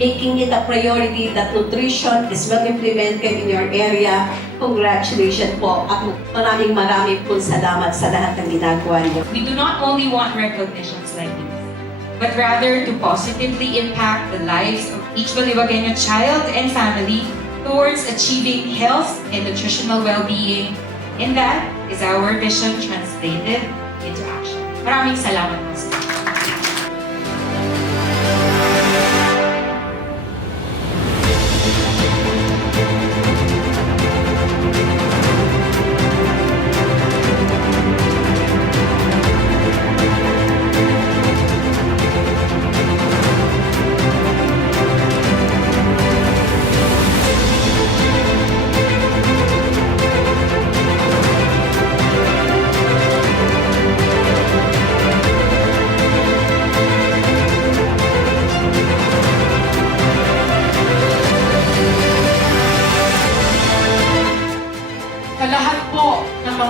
making it a priority that nutrition is well implemented in your area. Congratulations po at maraming maraming po salamat sa lahat ng ginagawa niyo. We do not only want recognitions like these, but rather to positively impact the lives of each Baliwageno child and family towards achieving health and nutritional well-being. And that is our vision translated into action. Maraming salamat po sa inyo.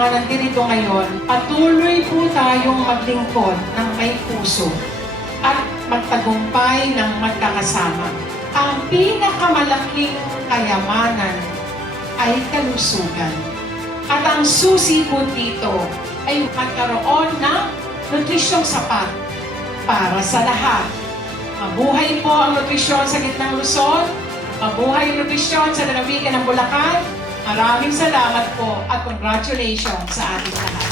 Mga nandito ngayon, patuloy po tayong maglingkod ng may puso at magtagumpay ng magkakasama. Ang pinakamalaking kayamanan ay kalusugan. At ang susi po dito ay magkaroon ng nutrisyong sapat para sa lahat. Mabuhay po ang nutrisyon sa gitnang Luzon. Mabuhay ang nutrisyon sa lalawigan ng Bulacan. Maraming salamat po at congratulations sa ating lahat.